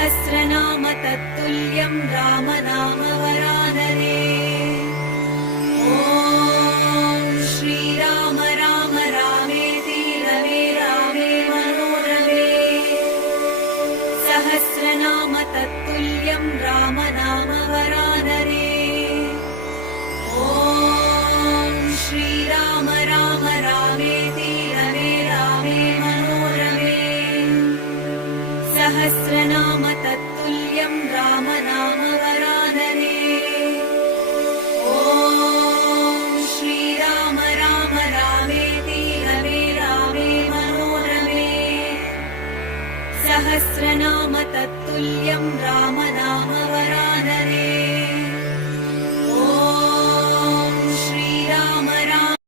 सहस्रनाम तत्तुल्यं रामनाम वरानने। ॐ श्रीराम राम रामेति रमे रामे मनोरमे। सहस्रनाम तत्तुल्यं रामनाम वरानने। ॐ श्रीराम राम रामेति रमे रामे मनोरमे। सहस्रनाम तत्तुल्यं रामनाम वरानने। ॐ श्रीराम राम रामेति रमे रामे मनोरमे। सहस्रनाम तत्तुल्यं रामनाम वरानने।